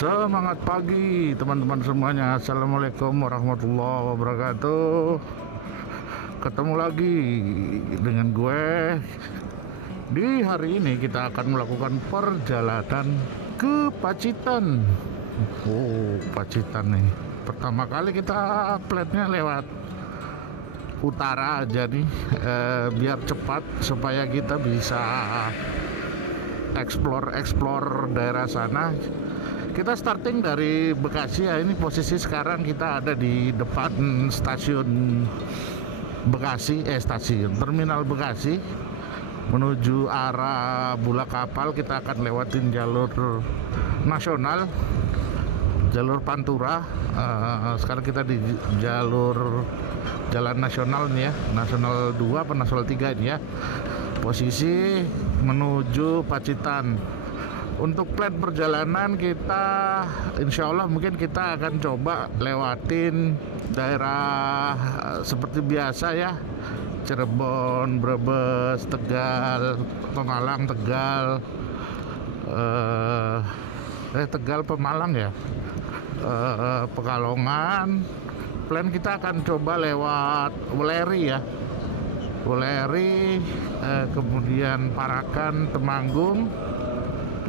Semangat pagi teman-teman semuanya. Assalamualaikum warahmatullahi wabarakatuh. Ketemu lagi dengan gue. Di hari ini kita akan melakukan perjalanan ke Pacitan. Oh, Pacitan nih. Pertama kali kita platnya lewat utara aja nih, biar cepat supaya kita bisa explore daerah sana. Kita starting dari Bekasi ya. Ini posisi sekarang kita ada di depan stasiun Bekasi, stasiun Terminal Bekasi menuju arah Bulak Kapal. Kita akan lewatin jalur nasional, jalur Pantura. Sekarang kita di jalur jalan nasional nih ya, Nasional 2 apa Nasional 3 ini ya. Posisi menuju Pacitan. Untuk plan perjalanan kita, insya Allah mungkin kita akan coba lewatin daerah seperti biasa ya, Cirebon, Brebes, Tegal, Pemalang, Tegal, Tegal, Pemalang ya, Pekalongan. Plan kita akan coba lewat Weleri ya, Weleri, kemudian Parakan, Temanggung,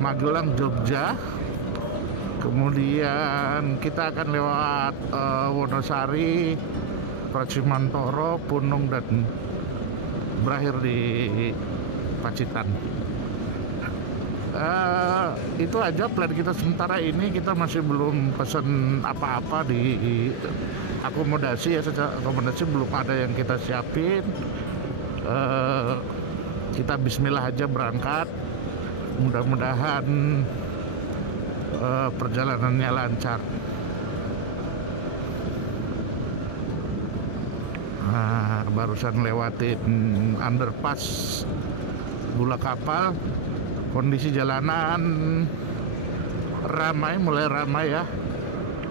Magelang, Jogja. Kemudian kita akan lewat Wonosari, Prasimantoro, Punung, dan berakhir di Pacitan. Itu aja plan kita sementara ini. Kita masih belum pesan apa-apa di akomodasi ya. Secara akomodasi belum ada yang kita siapin. Kita bismillah aja berangkat. Mudah-mudahan perjalanannya lancar. Barusan lewatin underpass Bulak Kapal. Kondisi jalanan mulai ramai ya.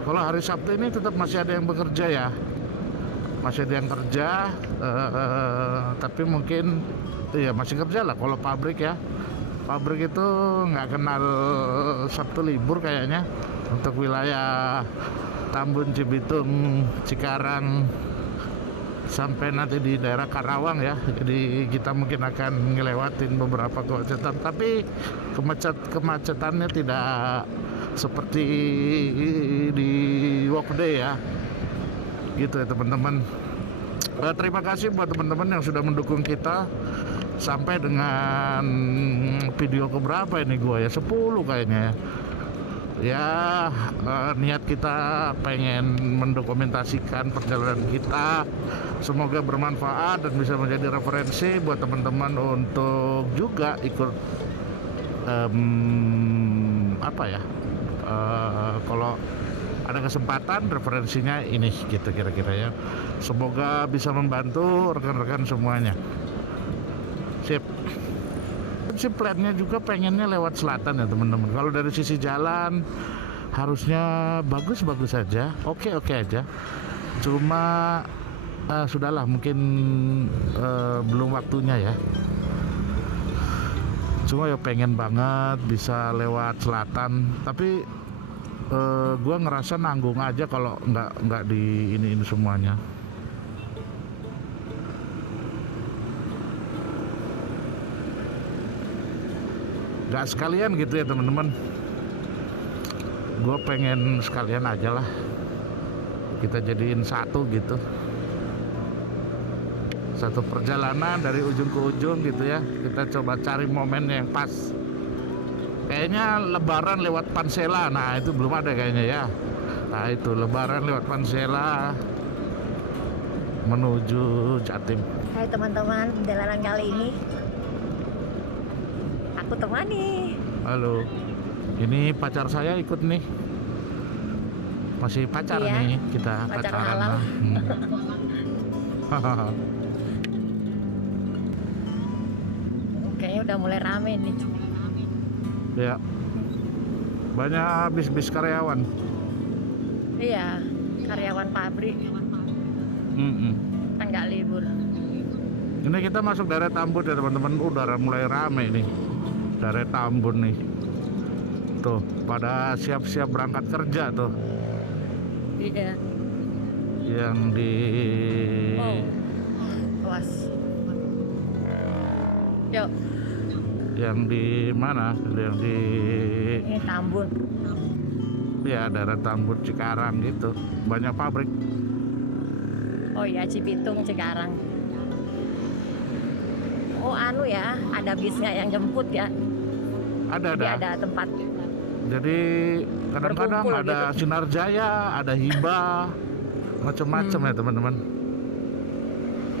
Kalau hari Sabtu ini tetap masih ada yang bekerja ya, masih ada yang kerja, tapi mungkin ya masih kerja lah. Kalau pabrik ya, pabrik itu nggak kenal Sabtu libur kayaknya. Untuk wilayah Tambun, Cibitung, Cikarang, sampai nanti di daerah Karawang ya. Jadi kita mungkin akan ngelewatin beberapa kemacetan, tapi kemacetannya tidak seperti di Workday ya, gitu ya teman-teman. Terima kasih buat teman-teman yang sudah mendukung kita sampai dengan video keberapa ini gue ya, 10 kayaknya ya. Niat kita pengen mendokumentasikan perjalanan kita, semoga bermanfaat dan bisa menjadi referensi buat teman-teman untuk juga ikut kalau ada kesempatan referensinya ini gitu kira-kira ya. Semoga bisa membantu rekan-rekan semuanya. Sip. Si plannya juga pengennya lewat selatan ya teman-teman. Kalau dari sisi jalan harusnya bagus-bagus aja, oke aja. Cuma sudahlah, mungkin belum waktunya ya. Cuma ya pengen banget bisa lewat selatan, tapi gua ngerasa nanggung aja kalau nggak di ini semuanya. Gak sekalian gitu ya teman-teman. Gue pengen sekalian aja lah, kita jadiin satu gitu, satu perjalanan dari ujung ke ujung gitu ya. Kita coba cari momen yang pas. Kayaknya lebaran lewat Pansela. Nah itu belum ada kayaknya ya. Nah itu lebaran lewat Pansela menuju Jatim. Hai teman-teman, perjalanan kali ini aku temani. Halo, ini pacar saya ikut nih. Masih pacar iya, nih kita pacaran. Kayaknya udah mulai rame nih. Ya, banyak bis-bis karyawan. Iya, karyawan pabrik. Kan nggak libur. Ini kita masuk daerah Tambun ya teman-teman. Udah mulai rame nih daerah Tambun nih. Tuh, pada siap-siap berangkat kerja tuh. Iya. Yang di Wow. Awas. Yuk, yang di mana? Yang di ini Tambun. ya daerah Tambun Cikarang gitu. Banyak pabrik. Oh iya, Cibitung, Cikarang. Oh anu ya, ada bisnya yang jemput ya. Ada Jadi ada tempat. Jadi kadang-kadang Berkumpul ada gitu. Sinar Jaya, ada Hiba, macam-macam ya teman-teman.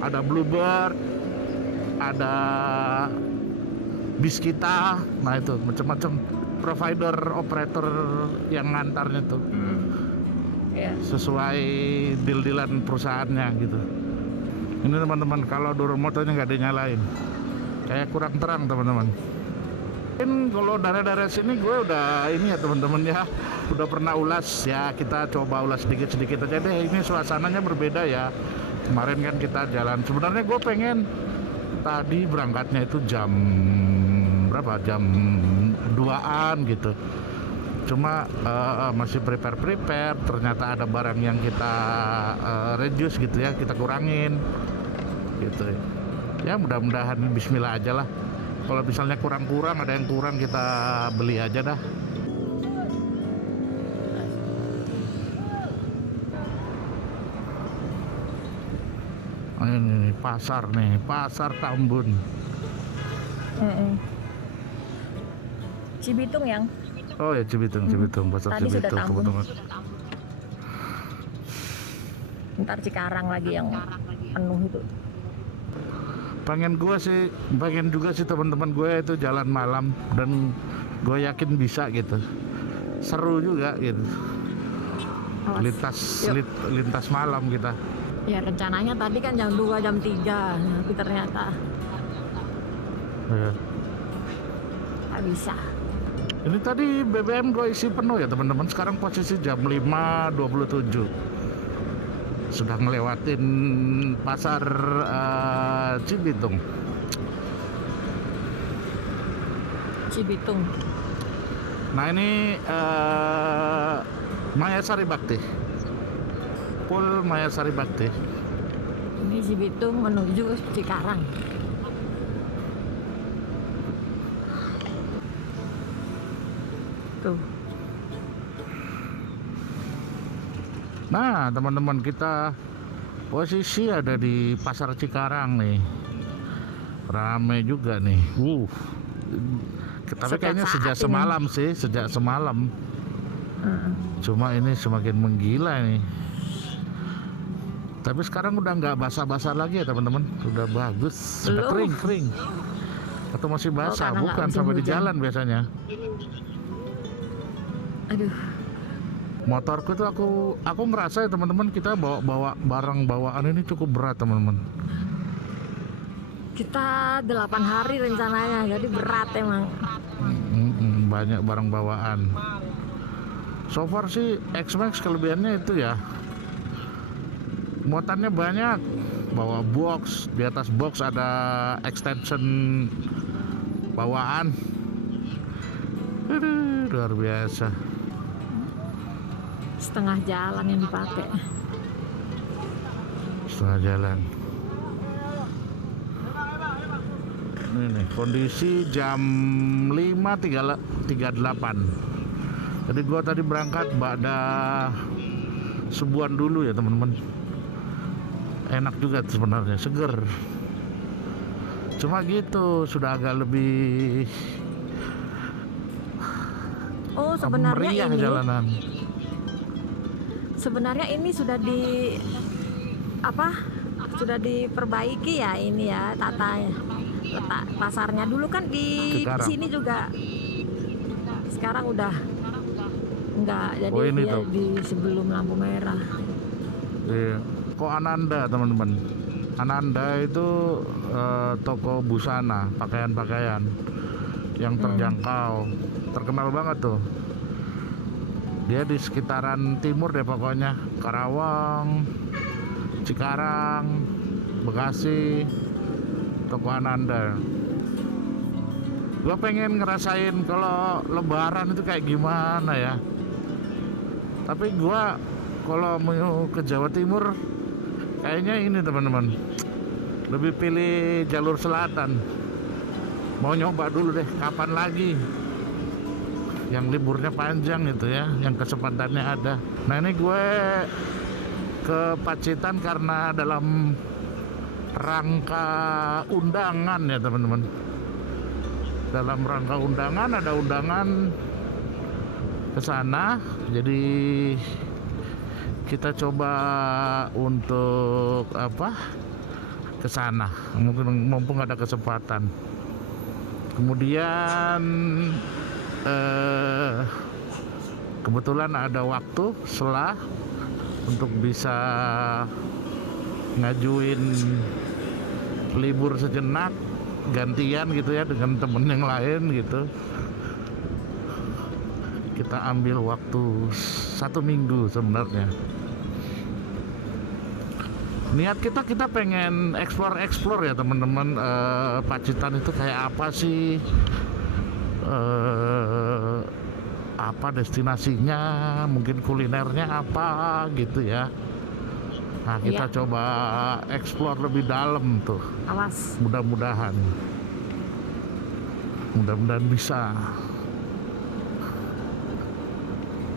Ada Bluebird, ada bis kita, nah itu macam-macam provider operator yang ngantarnya tuh Ya. sesuai deal-dealan perusahaannya gitu. Ini teman-teman, kalau dorong motornya nggak dinyalain, kayak kurang terang teman-teman. Mungkin kalau daerah-daerah sini gue udah ini ya teman-teman ya, udah pernah ulas ya, kita coba ulas sedikit-sedikit aja deh. Ini suasananya berbeda ya. Kemarin kan kita jalan, sebenarnya gue pengen tadi berangkatnya itu jam berapa? Jam 2-an gitu. Cuma masih prepare, ternyata ada barang yang kita reduce gitu ya, kita kurangin gitu ya. Mudah-mudahan bismillah aja lah. Kalau misalnya kurang-kurang, ada yang kurang, kita beli aja dah. Ini pasar nih, pasar Tambun. Cibitung yang Oh ya, Cibitung, pasar Tadi sudah Cibitung Tambun. teman-teman. ntar Cikarang lagi yang penuh itu. Pengen juga sih teman-teman gue itu jalan malam, dan gue yakin bisa gitu. Seru juga gitu. Awas. Yuk. Lintas malam kita. Ya rencananya tadi kan jam 2, jam 3, tapi ternyata Ya. nggak bisa. Ini tadi BBM gue isi penuh ya teman-teman. Sekarang posisi jam 5.27. Sudah ngelewatin pasar Cibitung. Cibitung. Nah ini Mayasari Bakti. Pul Mayasari Bakti. Ini Cibitung menuju Cikarang. Tuh. Nah teman-teman, kita posisi ada di pasar Cikarang nih. Rame juga nih. Tapi kayaknya sejak semalam sih, sejak semalam. Cuma ini semakin menggila nih. Tapi sekarang udah nggak basah-basah lagi ya teman-teman. Udah bagus, sudah Belum. kering. Atau masih basah? karena nggak Bukan, musim sampai di hujan. jalan biasanya. Aduh. Motorku tuh aku ngerasa ya teman-teman, kita bawa barang bawaan ini cukup berat teman-teman. Kita 8 hari rencananya, jadi berat emang. Banyak barang bawaan. So far sih X-Max kelebihannya itu ya, muatannya banyak. Bawa box, di atas box ada extension bawaan. Aduh, luar biasa. Setengah jalan yang dipakai. Setengah jalan. Ini nih, kondisi jam 5.38. Jadi gua tadi berangkat pada subuhan dulu ya teman-teman. Enak juga sebenarnya, seger. Cuma gitu, sudah agak lebih Oh, sebenarnya meriah ini jalanan. sebenarnya ini sudah sudah diperbaiki ya ini ya letak pasarnya. Dulu kan di Cikarang. sini juga, sekarang udah enggak, jadi Oh, ini dia tuh. di sebelum lampu merah. Iya. Kok Ananda teman-teman. Ananda itu toko busana, pakaian-pakaian yang terjangkau, terkenal banget tuh. Dia di sekitaran timur deh pokoknya, Karawang, Cikarang, Bekasi, toko Ananda. Gua pengen ngerasain kalau lebaran itu kayak gimana ya. Tapi gua kalau mau ke Jawa Timur kayaknya ini teman-teman, lebih pilih jalur selatan. Mau nyoba dulu deh kapan lagi yang liburnya panjang itu ya, yang kesempatannya ada. Nah ini gue ke Pacitan karena dalam rangka undangan ya teman-teman. Dalam rangka undangan, ada undangan ke sana, jadi kita coba untuk apa, ke sana mumpung ada kesempatan. Kemudian kebetulan ada waktu setelah untuk bisa ngajuin libur sejenak gantian gitu ya dengan temen yang lain gitu. Kita ambil waktu 1 minggu sebenarnya. Niat kita pengen explore ya teman-teman, Pacitan itu kayak apa sih, apa destinasinya, mungkin kulinernya apa gitu ya. Nah kita coba explore lebih dalam tuh. Awas. Mudah-mudahan bisa.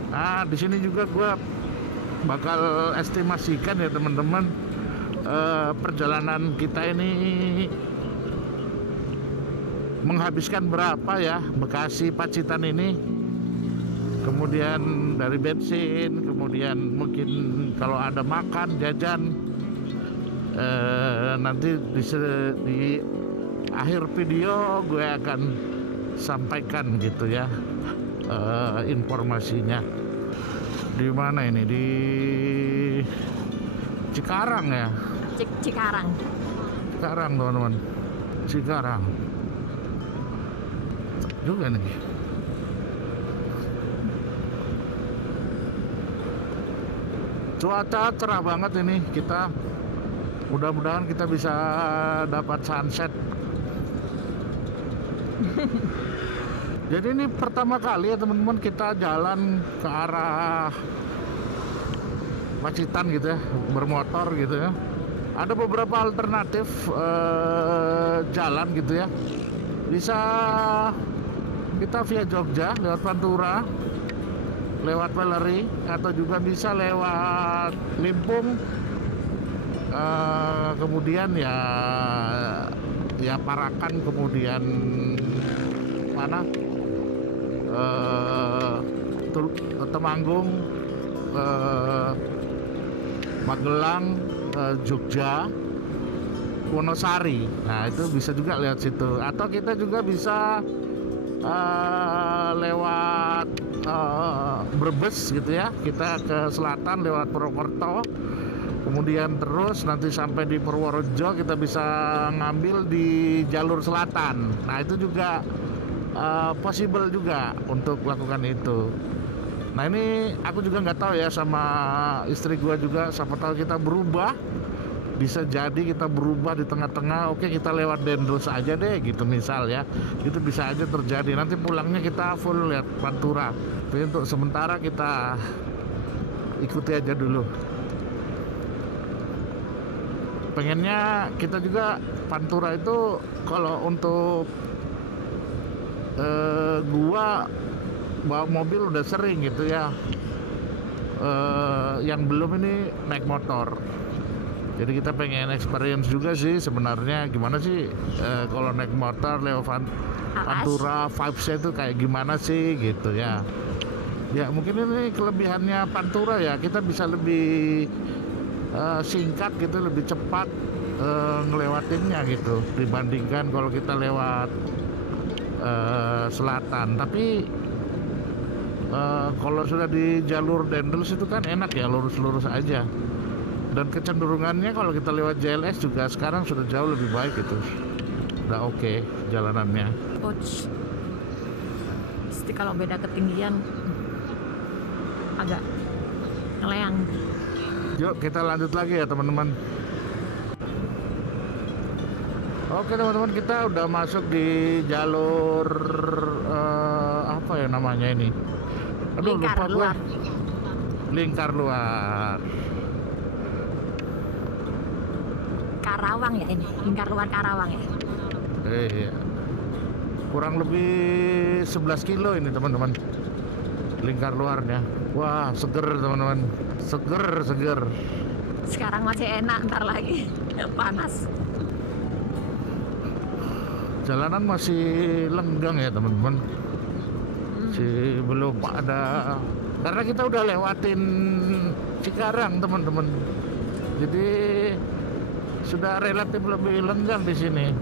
Nah di sini juga gue bakal estimasikan ya teman-teman, perjalanan kita ini menghabiskan berapa ya, Bekasi Pacitan ini. Kemudian dari bensin, kemudian mungkin kalau ada makan jajan, nanti di akhir video gue akan sampaikan gitu ya, informasinya. Di mana ini? Di Cikarang ya? Cikarang. Cikarang teman-teman. Cikarang. Juga nih. Cuaca cerah banget ini kita. Mudah-mudahan kita bisa dapat sunset. Jadi ini pertama kali ya teman-teman kita jalan ke arah Pacitan gitu ya, bermotor gitu ya. Ada beberapa alternatif jalan gitu ya. Bisa kita via Jogja lewat Pantura, lewat Weleri, atau juga bisa lewat Limpung, kemudian ya Parakan, kemudian mana Temanggung, Magelang, Jogja, Wonosari. Nah itu bisa juga lewat situ, atau kita juga bisa lewat Brebes gitu ya, kita ke selatan lewat Purwokerto, kemudian terus nanti sampai di Purworejo kita bisa ngambil di jalur selatan. Nah itu juga possible juga untuk lakukan itu. Nah ini aku juga nggak tahu ya, sama istri gua juga, siapa tahu kita berubah, bisa jadi kita berubah di tengah-tengah. Oke kita lewat Dendels aja deh gitu misal ya, itu bisa aja terjadi. Nanti pulangnya kita full lihat Pantura. Tapi untuk sementara kita ikuti aja dulu. Pengennya kita juga Pantura itu kalau untuk gua bawa mobil udah sering gitu ya, yang belum ini naik motor. Jadi kita pengen experience juga sih sebenarnya, gimana sih kalau naik motor lewat Pantura, vibes-nya itu kayak gimana sih gitu ya. Ya mungkin ini kelebihannya Pantura ya, kita bisa lebih singkat gitu, lebih cepat ngelewatinnya gitu dibandingkan kalau kita lewat selatan. Tapi kalau sudah di jalur Dendels itu kan enak ya, lurus-lurus aja. Dan kecenderungannya kalau kita lewat JLS juga sekarang sudah jauh lebih baik gitu. Udah oke jalanannya. Coach, pasti kalau beda ketinggian agak ngeleang. Yuk kita lanjut lagi ya teman-teman. Oke teman-teman, kita udah masuk di jalur apa ya namanya ini? Aduh, Lingkar lupa gue. luar. Lingkar luar. Karawang ya ini, lingkar luar Karawang ya. Iya. Kurang lebih 11 kilo ini teman-teman. Lingkar luarnya. Wah, seger teman-teman. Seger. Sekarang masih enak, ntar lagi panas. Jalanan masih lenggang ya teman-teman. Belum ada, karena kita udah lewatin Cikarang teman-teman. Jadi sudah relatif lebih lenggang di sini.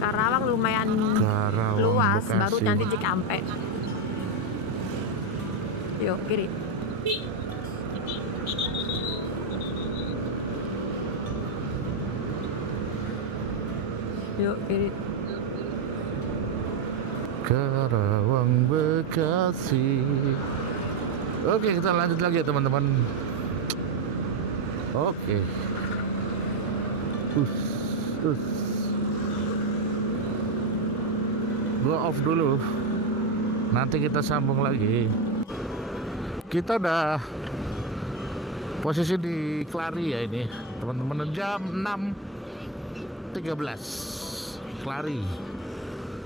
Karawang lumayan Karawang, luas, Bekasi. baru nanti Cikampek. Yuk kiri. Yuk kiri. Karawang, Bekasi. Oke, kita lanjut lagi ya teman-teman. Oke. Us. Gua off dulu. Nanti kita sambung lagi. Kita udah posisi di Klari ya ini, teman-teman, jam 6.13. Klari.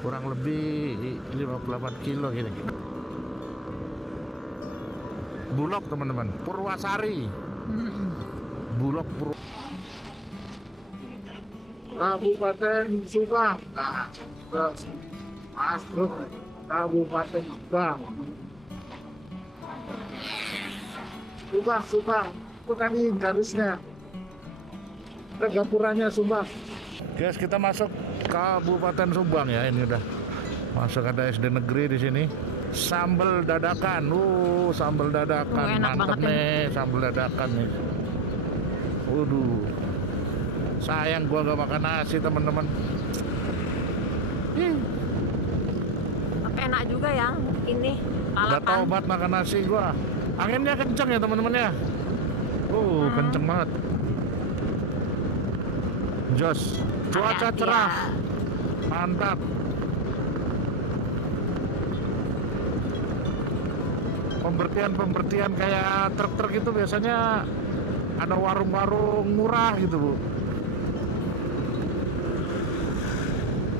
Kurang lebih 58 kilo gini. Bulog teman-teman, Purwasari. Bulog Kabupaten Subang. Masuk Kabupaten Subang. Subang. Itu tadi garisnya. Gapuranya Subang. Guys, kita masuk Kabupaten Subang ya, ini udah masuk, ada SD negeri di sini. Sambal dadakan, sambal dadakan, enak mantep banget nih, sambal dadakan nih. Waduh, sayang gua gak makan nasi teman-teman. Tapi enak juga ya ini Udah lalapan. taubat makan nasi gua. Anginnya kenceng ya teman-teman ya. Kenceng banget. Jos, cuaca Hati-hati cerah, ya. mantap. Pembertian kayak truk-truk itu biasanya ada warung-warung murah gitu bu.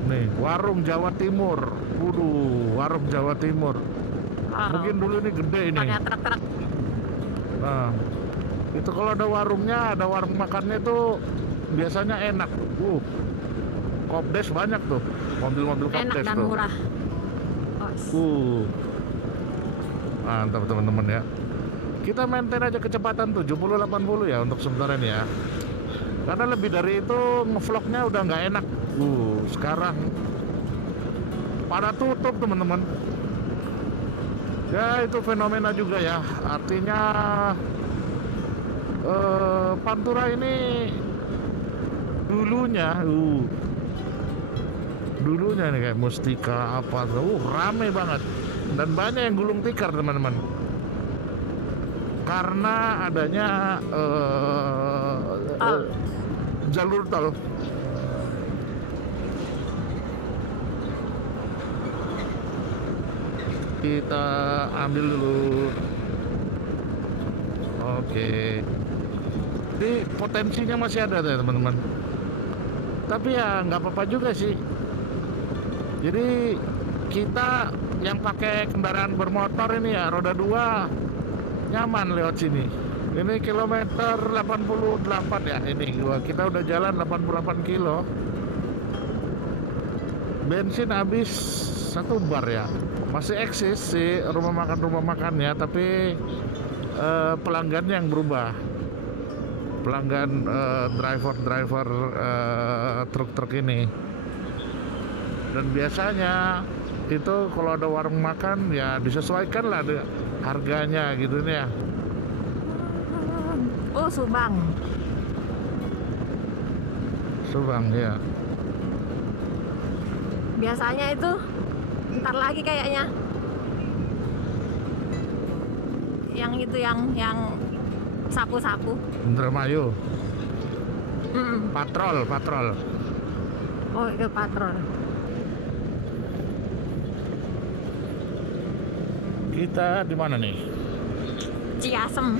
Nih, warung Jawa Timur. Warung Jawa Timur. Mungkin dulu ini gede ini. Pakai truk-truk. Nah, itu kalau ada warungnya, ada warung makannya itu biasanya enak. Kopdes banyak tuh, mobil-mobil Enak kopdes dan tuh. murah. Mantap teman-teman ya. Kita maintain aja kecepatan 70-80 ya untuk sementara ini ya. Karena lebih dari itu ngevlognya udah nggak enak. Sekarang pada tutup teman-teman. Ya itu fenomena juga ya. Artinya Pantura ini dulunya nih kayak Mustika apa tuh, rame banget dan banyak yang gulung tikar teman-teman. Karena adanya jalur tol. Kita ambil dulu. Oke. Jadi potensinya masih ada ya teman-teman. Tapi ya nggak apa-apa juga sih. Jadi kita yang pakai kendaraan bermotor ini ya roda 2 nyaman lewat sini. Ini kilometer 88 ya ini kita udah jalan 88 kilo. Bensin habis 1 bar ya. Masih eksis sih rumah makannya, tapi pelanggan yang berubah. Pelanggan driver truk-truk ini. Dan biasanya itu kalau ada warung makan ya disesuaikan lah harganya gitu nih ya. Subang Ya. biasanya itu Ntar lagi kayaknya. Yang itu yang sapu-sapu. Indramayu. Mm-mm. Patrol. Oh, itu patrol. Kita di mana nih? Ciasem.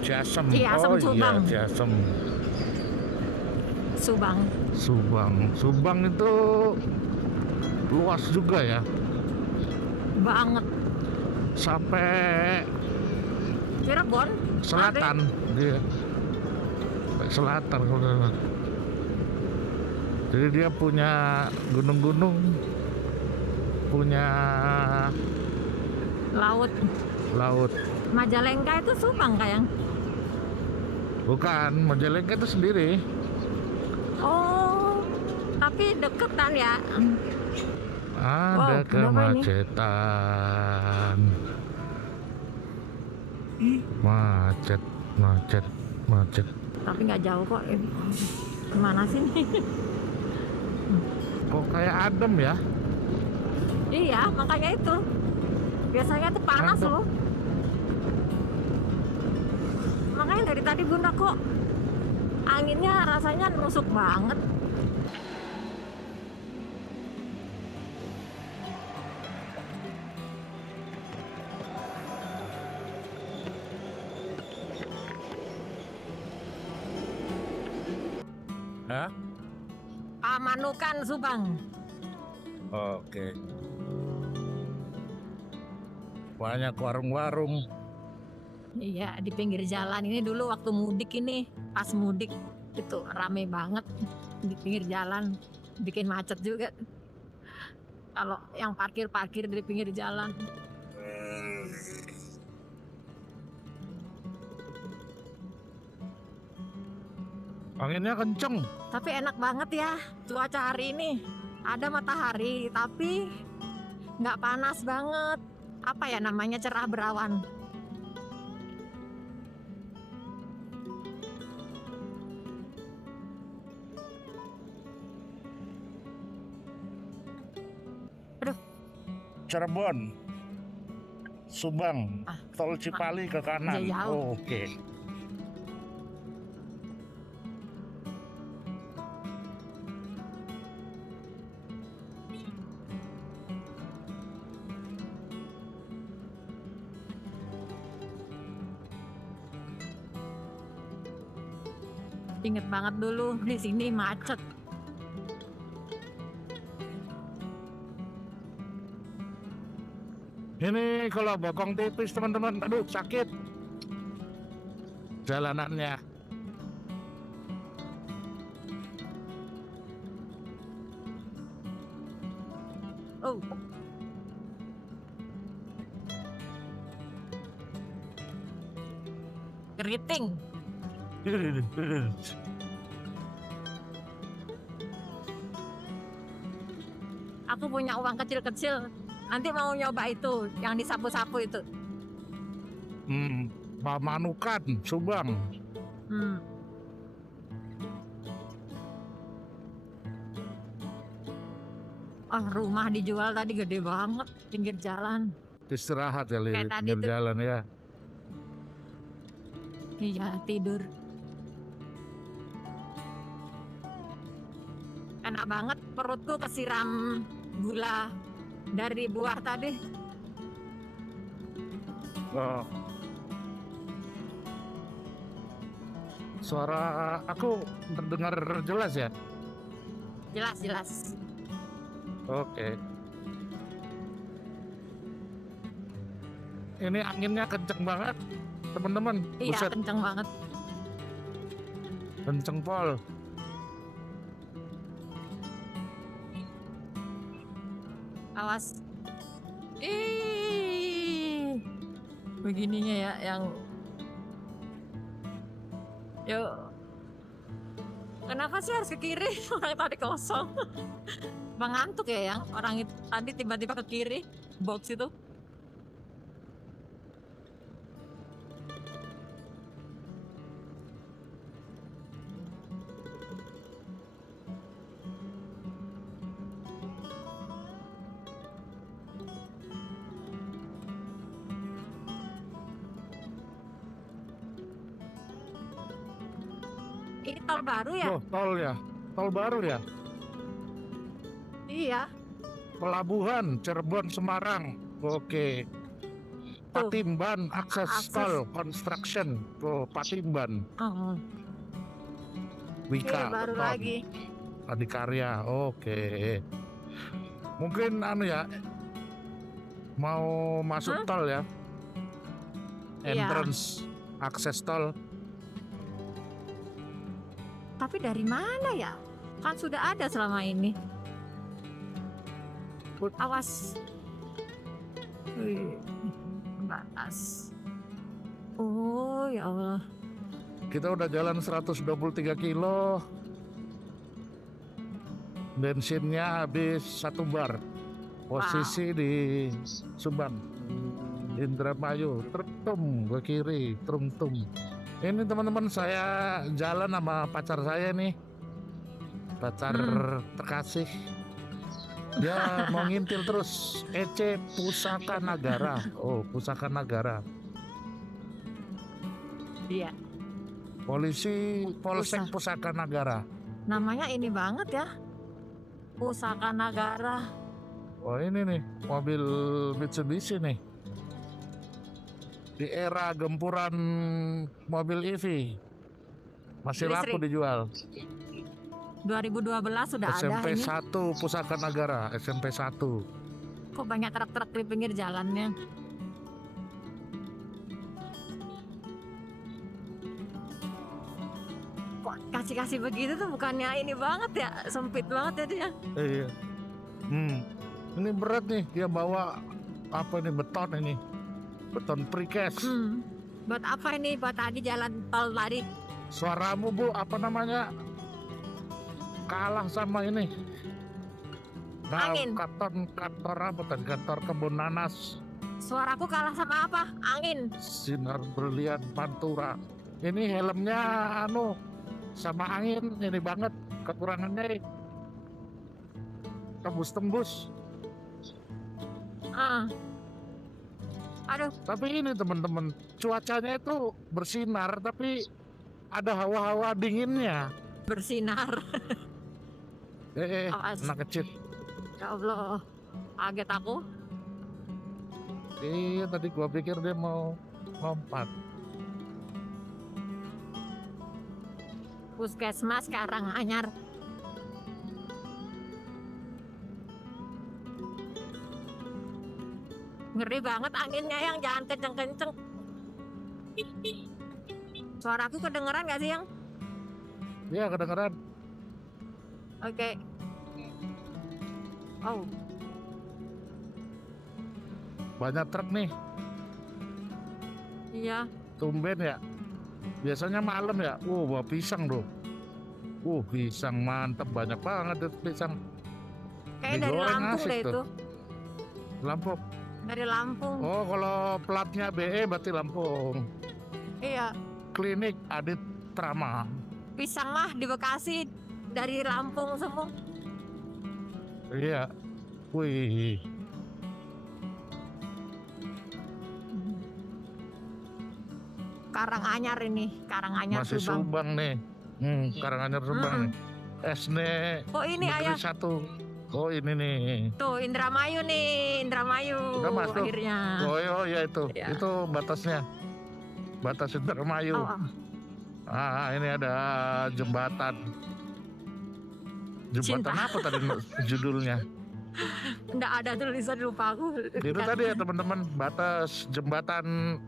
Ciasem. Ciasem, Oh Subang. iya, Ciasem. Subang. Subang itu luas juga ya. Banget. Sampai Cirebon. selatan dia. Sampai selatan kalau nggak salah. Jadi dia punya gunung-gunung, punya Laut. Majalengka itu Subang kayang. bukan Majalengka itu sendiri. Oh, tapi deketan ya. Ada Wow, berapa ini? kemacetan. Macet. Tapi nggak jauh kok. Kemana sih nih? Kok kayak adem ya? Iya, makanya itu. Biasanya tuh panas Adem. loh. Makanya dari tadi Bunda kok anginnya rasanya nusuk banget. Hah? Pamanukan Subang. Oke. Banyak warung-warung. Iya, di pinggir jalan ini dulu waktu mudik ini, pas mudik itu rame banget di pinggir jalan, bikin macet juga. Kalau yang parkir di pinggir jalan. Anginnya kenceng. Tapi enak banget ya cuaca hari ini. Ada matahari, tapi nggak panas banget. Apa ya namanya, cerah berawan. Cirebon, Subang, Ah, tol Cipali ke kanan. Iya, jauh. Oke. Ingat banget dulu di sini macet. Ini kalau bokong tipis teman-teman, aduh sakit jalanannya. Oh, keriting. Aku punya uang kecil-kecil. Nanti mau nyoba itu, yang disapu-sapu itu. Pamanukan, Subang. Hmm. Oh, rumah dijual tadi gede banget, pinggir jalan. Istirahat ya Kayak di tadi pinggir tuh. jalan ya. Iya, tidur. Enak banget, perutku kesiram gula dari buah tadi. Oh. Suara aku terdengar jelas ya? Jelas. Oke. Ini anginnya kenceng banget, teman-teman. Iya, Buset, kenceng banget. kenceng pol. Awas. Ih, begininya ya yang. Yuk. Kenapa sih harus ke kiri? Orang tadi kosong. Mengantuk ya yang orang itu tadi tiba-tiba ke kiri box itu. Ini tol baru ya? Oh, tol ya. Tol baru ya. Iya. Pelabuhan Cirebon Semarang. Oke. Tuh. Patimban akses Akses. tol construction. Oh, Patimban. Oh, Wika ini baru beton. lagi. Adikarya. Oke. Mungkin ya mau masuk tol ya. Iya. Entrance akses tol. Tapi dari mana ya? Kan sudah ada selama ini. Awas. Wih, batas. Oh ya Allah. Kita udah jalan 123 kilo. Bensinnya habis 1 bar. Posisi di Subang. Indramayu, Truk-tum ke kiri, Trum-tum. Ini teman-teman, saya jalan sama pacar saya nih. Pacar terkasih. Dia mau ngintil terus EC Pusaka Nagara. Oh, Pusaka Nagara. Iya. Polisi Polsek Pusaka Nagara. Namanya ini banget ya. Pusaka Nagara. Oh, ini nih mobil Mitsubishi nih. Di era gempuran mobil EV masih Listrik. laku dijual. 2012 sudah ada SMP ini. 1 Pusaka Nagara, SMP 1. Kok banyak truk-truk di pinggir jalannya? Kok kasih-kasih begitu tuh bukannya ini banget ya, sempit banget ya dia. Iya. Ini berat nih, dia bawa apa ini, beton ini. Beton precast. Buat apa ini? Buat tadi jalan tol tadi. Suaramu Bu, apa namanya? Kalah sama ini. Angin. Kantor apa tadi? Kantor kebun nanas. Suaraku kalah sama apa? Angin. Sinar berlian Pantura. Ini helmnya sama angin ini banget, kekurangannya tembus-tembus. Aduh. Tapi ini teman-teman, cuacanya itu bersinar tapi ada hawa-hawa dinginnya. Bersinar. Awas. Anak kecil. Ya Allah, kaget aku. Iya, tadi gua pikir dia mau lompat. Puskesmas Karanganyar. Ngeri banget anginnya, yang jangan kenceng-kenceng. Suaraku kedengeran gak sih, Yang? Iya, kedengeran. Oke. Oh, Banyak truk nih, iya. tumben ya. Biasanya malam ya. Bawa pisang loh. Pisang mantep, banyak banget itu pisang. Kayak dari Digoreng Lampung asik deh tuh. itu. Lampung. Dari Lampung. Oh, kalau platnya BE berarti Lampung. Iya. Klinik Adit Trama. Pisang mah di Bekasi dari Lampung semua. Iya. Wih. Karanganyar ini, Karanganyar Masih Subang. Subang nih. Karanganyar Subang nih. Esne Oh ini Negeri ayah. 1. Oh ini nih. Tuh Indramayu nih, Indramayu. Udah masuk. Akhirnya. Oh ya itu. Iya. Itu batasnya. Batas Indramayu. Oh. Ini ada jembatan. Jembatan Cinta. apa tadi judulnya? Nggak ada tulisan, lupa aku. Itu tadi ya teman-teman, batas jembatan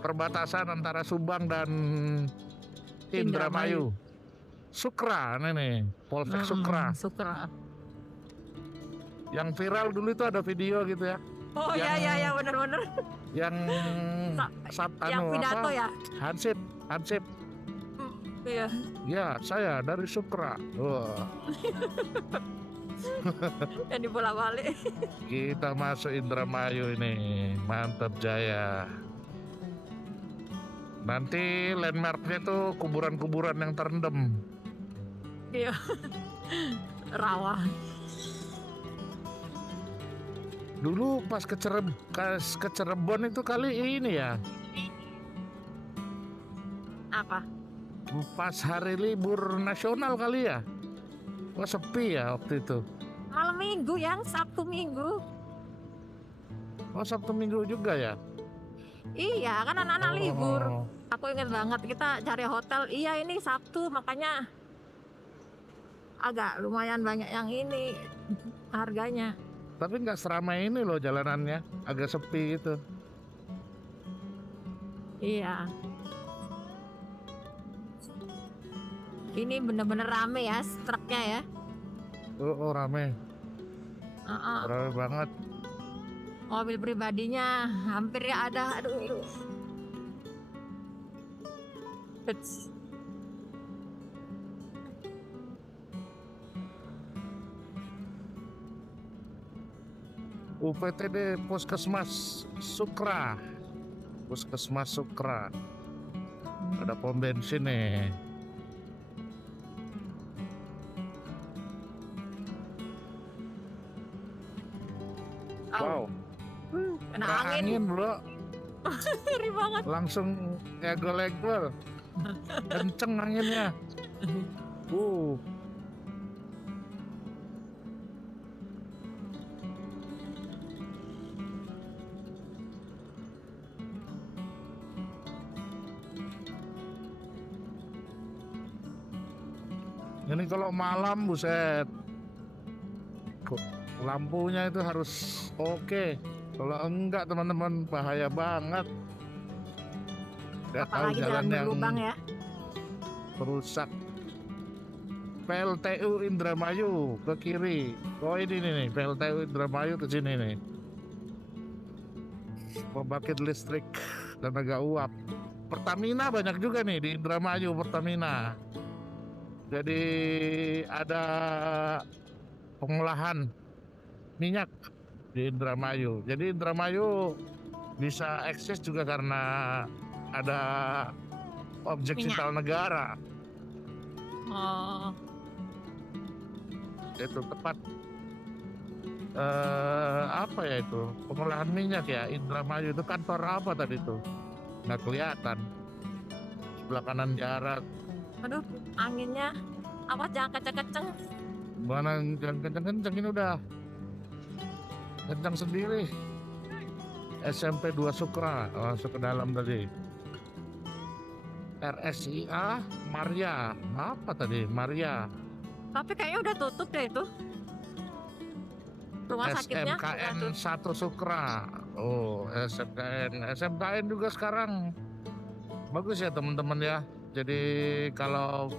perbatasan antara Subang dan Indramayu. Sukra nih, Polsek Sukra. Sukra. Yang viral dulu itu ada video gitu ya. Oh iya benar-benar. Yang Yang pidato ya. Hansip. Iya. Ya, saya dari Sukra. Wah, Yang dibolak-balik. kita masuk Indramayu ini. Mantap jaya. Nanti landmarknya tuh kuburan-kuburan yang terendam. Iya. Rawa. Dulu pas ke Cirebon itu kali ini ya. Apa? Pas hari libur nasional kali ya. Wah sepi ya waktu itu. Malam minggu yang Sabtu Minggu. Oh Sabtu Minggu juga ya. Iya kan anak-anak libur. Oh. Aku ingat banget kita cari hotel. Iya ini Sabtu makanya agak lumayan banyak yang ini harganya. Tapi nggak seramai ini loh jalanannya, agak sepi gitu. Iya. Ini bener-bener rame ya truknya ya. Oh rame, Heeh. rame banget. Mobil pribadinya hampir ya ada. Aduh. It's- UPTD Puskesmas Sukra, Puskesmas Sukra. Ada pom bensin nih. Wow, Kena kena angin. angin bro, Ngeri banget. langsung egol-egol. Kenceng anginnya. Uh, ini kalau malam buset, lampunya itu harus oke. Kalau enggak teman-teman bahaya banget. Nggak tahu Apalagi jalan yang berlubang ya. rusak. PLTU Indramayu ke kiri. Oh ini nih PLTU Indramayu ke sini nih. Pembangkit listrik tenaga uap. Pertamina banyak juga nih di Indramayu, Pertamina. Jadi ada pengolahan minyak di Indramayu. Jadi Indramayu bisa eksis juga karena ada objek Minyak. vital negara. Oh, Itu tepat apa ya itu, pengolahan minyak ya. Indramayu itu kantor apa tadi tuh, nggak kelihatan. Sebelah kanan jarak. aduh, anginnya. Awas jangan kenceng-kenceng. Mana yang kenceng-kenceng ini udah kenceng sendiri. SMP 2 Sukra masuk ke dalam tadi. RSIA Maria, apa tadi Maria. Tapi kayaknya udah tutup deh itu. Rumah sakitnya udah SMKN tutup. 1 Sukra. Oh SMKN juga sekarang bagus ya teman-teman ya. Jadi kalau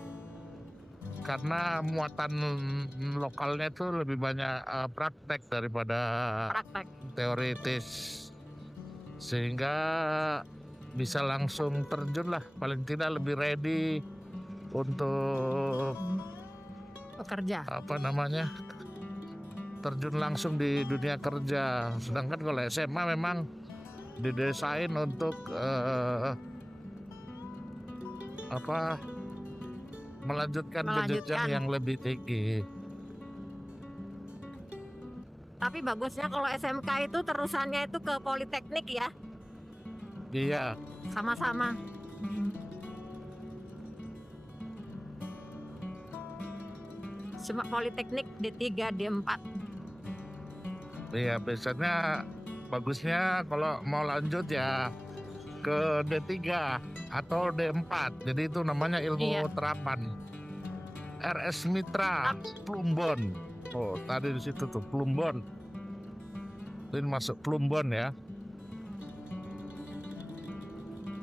karena muatan lokalnya itu lebih banyak praktek daripada Praktek. teoritis, sehingga bisa langsung terjun lah, paling tidak lebih ready untuk Bekerja. apa namanya, terjun langsung di dunia kerja. Sedangkan kalau SMA memang didesain untuk melanjutkan jenjang yang lebih tinggi. Tapi bagusnya kalau SMK itu terusannya itu ke Politeknik ya. Iya, Sama-sama. Cuma Politeknik D3, D4. iya biasanya bagusnya kalau mau lanjut ya ke D3 atau D4. Jadi itu namanya ilmu Iya. terapan. RS Mitra Plumbon. Oh, tadi di situ tuh Plumbon. Ini masuk Plumbon ya.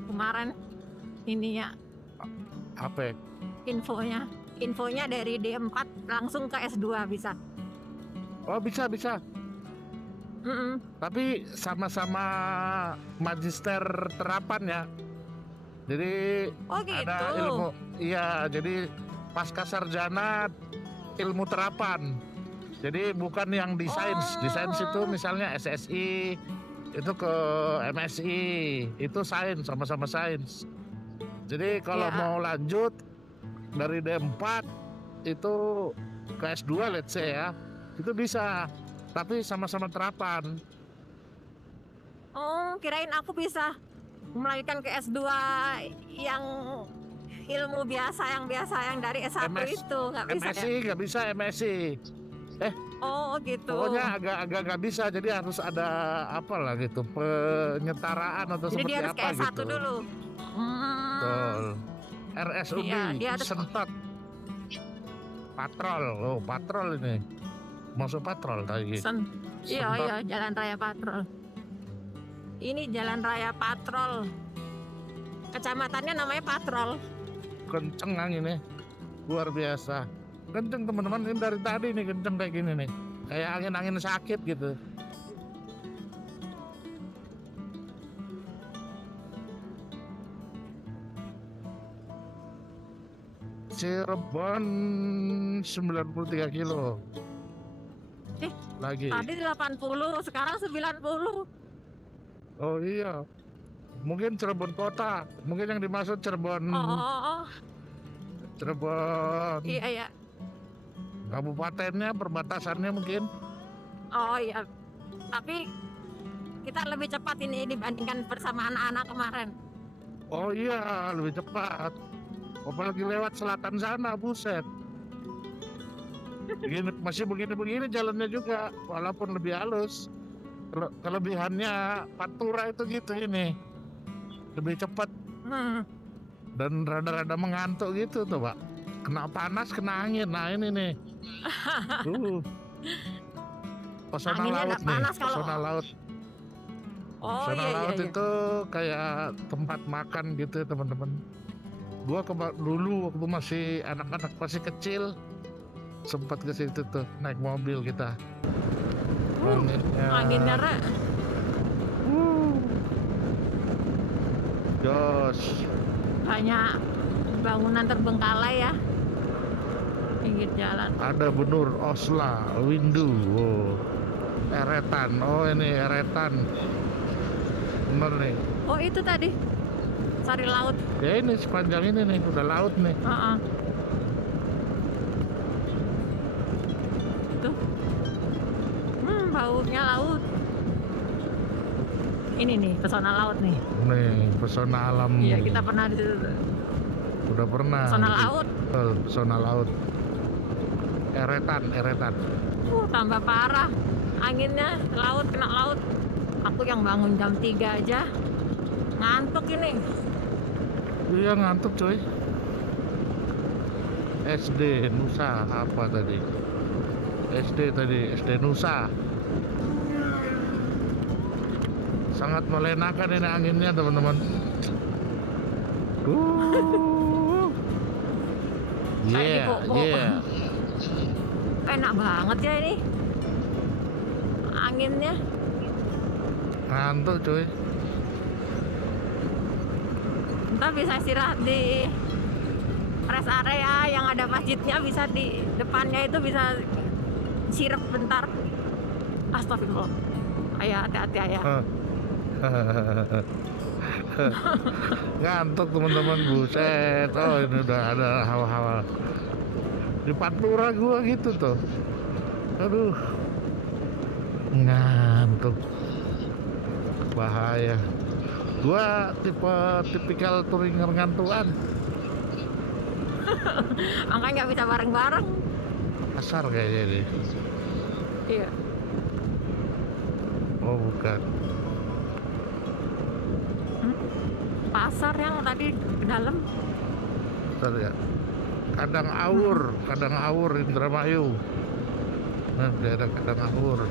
Kemarin ini ya Apa? infonya dari D4 langsung ke S2 bisa. Oh, bisa. Mm-mm. Tapi sama-sama magister terapan ya. Jadi Oh gitu. ada ilmu, iya, jadi pasca sarjana ilmu terapan. Jadi bukan yang di sains. Di sains itu misalnya SSI, itu ke MSI, itu sains, sama-sama sains. Jadi kalau Ya. mau lanjut dari D4 itu ke S2 let's say ya, itu bisa. Tapi sama-sama terapan. Oh, kirain aku bisa melanjutkan ke S2 yang ilmu biasa yang dari S1 MS itu nggak bisa ya? MSI nggak bisa MSI. Oh gitu. Pokoknya agak nggak bisa, jadi harus ada apa lah gitu, penyetaraan atau Jadi seperti dia harus apa ke S1 gitu. dulu. Betul. RSUD Iya, dia harus Sentot. Patrol, oh patrol ini. Masuk patrol tadi. Iya, Sentot. iya, Jalan Raya Patrol. Ini Jalan Raya Patrol. Kecamatannya namanya Patrol. Kenceng anginnya, luar biasa. Kenceng teman-teman, ini dari tadi nih kenceng kayak gini nih. Kayak angin-angin sakit gitu. Cirebon 93 kilo. Eh, Lagi. Tadi 80, sekarang 90. Oh iya. Mungkin Cirebon kota. Mungkin yang dimaksud Cirebon. Oh, Cirebon iya, iya. kabupatennya, perbatasannya mungkin. Oh iya. Tapi kita lebih cepat ini dibandingkan bersama anak-anak kemarin. Oh iya, lebih cepat. Apalagi lewat selatan sana, buset. Masih begini-begini jalannya juga, walaupun lebih halus. Kelebihannya Pantura itu gitu ini, lebih cepat dan rada-rada mengantuk gitu tuh Pak. Kena panas, kena angin. Nah ini nih. Pesona Anginnya laut nggak nih, panas kalau- pesona laut. Oh Pesona iya, laut iya. itu kayak tempat makan gitu ya teman-teman. Gua dulu waktu masih anak-anak masih kecil sempat ke situ tuh naik mobil kita. Anginnya Jos. banyak bangunan terbengkalai ya. Pinggir jalan. Ada Benur, Osla, Windu, oh. Eretan. Oh ini Eretan. Bener nih. Oh itu tadi Sari Laut. Ya ini sepanjang ini nih udah laut nih. Tuh. Baunya laut. Ini nih pesona laut nih. Nih pesona alam. Iya kita pernah di situ. Udah pernah. Pesona laut. Pesona laut. Eretan. Tambah parah. Anginnya laut kena laut. Aku yang bangun jam 3 aja ngantuk ini. Iya ngantuk coy. SD Nusa apa tadi? SD Nusa. Sangat melenakan ini anginnya teman-teman. Kayak di Yeah. Enak banget ya ini anginnya. Ngantuk coy. Ntar bisa istirahat di rest area yang ada masjidnya, bisa di depannya itu bisa sirep bentar. Astagfirullah. Ayah hati-hati ayah. Ngantuk teman-teman, buset. Oh ini udah ada hawa-hawa di Pantura gua gitu tuh. Aduh, ngantuk, bahaya. Gua tipikal touring ngantuan. Makanya nggak bisa bareng-bareng. Kasar kayaknya deh. Iya. Oh bukan. Pasar yang tadi ke dalam. Bentar ya. Kadang Awur Indramayu. Nah, daerah Kadang Awur.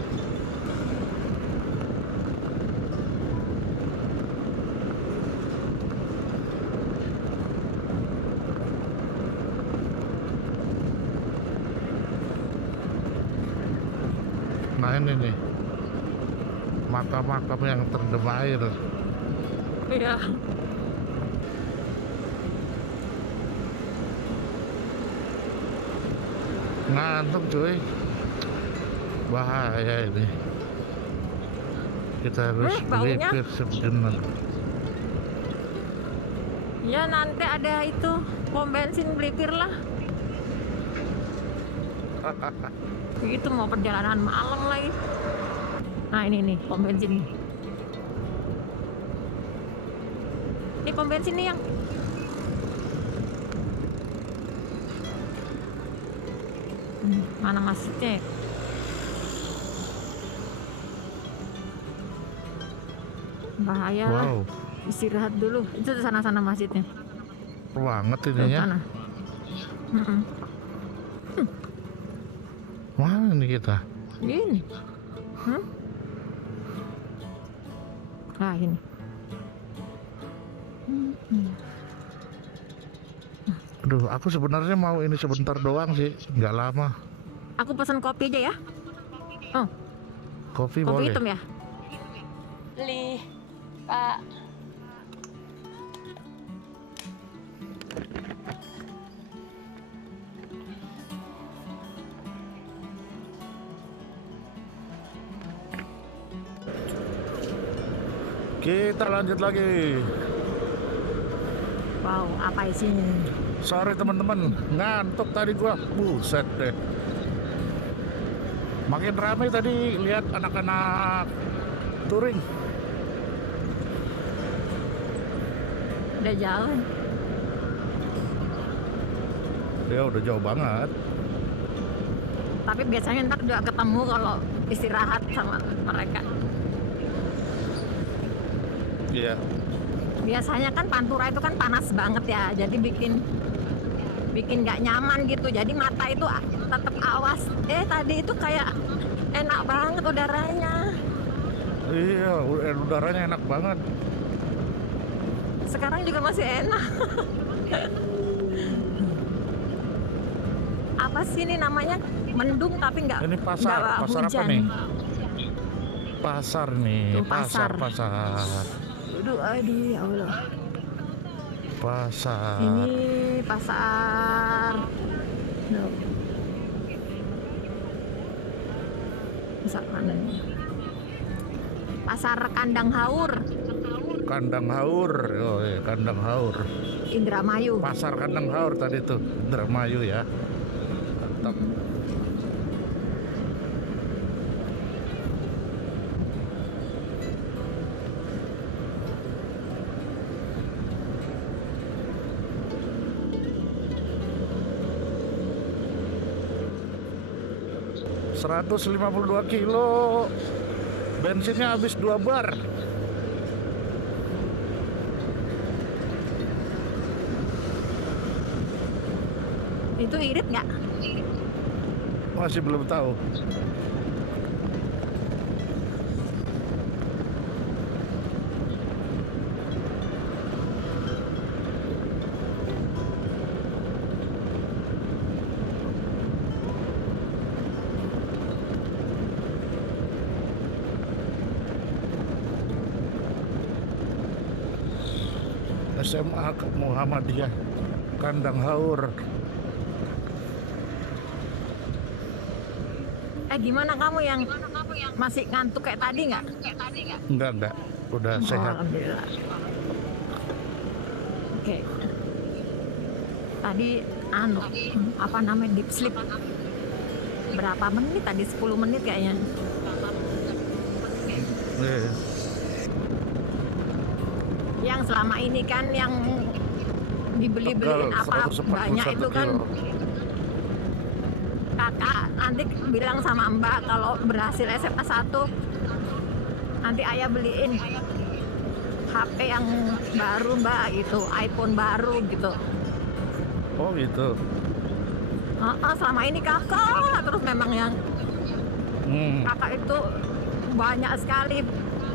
Nah ini nih makam-makam yang terendam air. Iya. Ngantuk cuy, bahaya ini. Kita harus baunya. melipir sejenak. Ya nanti ada itu pom bensin melipir lah. Itu mau perjalanan malam lagi. Nah ini nih pom bensin nih. Ini pom bensin nih yang Mana masjidnya ya? Bahaya lah. Wow, Istirahat dulu. Itu di sana-sana masjidnya. banget Tuh, ininya. sana. Mm-mm. Mana nih kita? Ini. Nah, ini. Aduh, aku sebenarnya mau ini sebentar doang sih, nggak lama. Aku pesan kopi aja ya. Oh, Kopi kopi boleh. hitam ya? Beli, Pak. Kita lanjut lagi. Wow, apa isinya? Sorry teman-teman, ngantuk tadi gua. Buset deh. Makin ramai tadi lihat anak-anak touring. Udah jauh. Ya udah jauh banget. Tapi biasanya ntar juga ketemu kalau istirahat sama mereka. Iya. Biasanya kan Pantura itu kan panas banget ya, jadi bikin nggak nyaman gitu. Jadi mata itu tetap awas. Tadi itu kayak enak banget udaranya. Iya, udaranya enak banget. Sekarang juga masih enak. Apa sih ini namanya? Mendung tapi nggak Ini pasar, nggak pasar apa hujan. nih? Pasar nih, Tuh, pasar. pasar. Aduh, ya Allah. Pasar. Ini pasar. Duh. Pasar mana nih? Pasar Kandang Haur, Kandang Haur. Oh, iya, Kandang Haur. Indramayu. Pasar Kandang Haur tadi tuh, Indramayu ya. Mantap. ...152 kilo... ...bensinnya habis 2 bar... Itu irit nggak? ...masih belum tahu. SMA Muhammadiyah Kandang Haur. Gimana kamu yang masih ngantuk kayak tadi nggak? Enggak, udah sehat. Alhamdulillah. Oke. Tadi apa namanya, deep sleep. Berapa menit tadi? 10 menit kayaknya. Yang selama ini kan yang dibeli-beliin apa 141 banyak itu kan kilo. kakak nanti bilang sama Mbak kalau berhasil SMA 1 nanti ayah beliin HP yang baru Mbak gitu, iPhone baru gitu. Oh gitu. Selama ini kakak terus memang yang kakak itu banyak sekali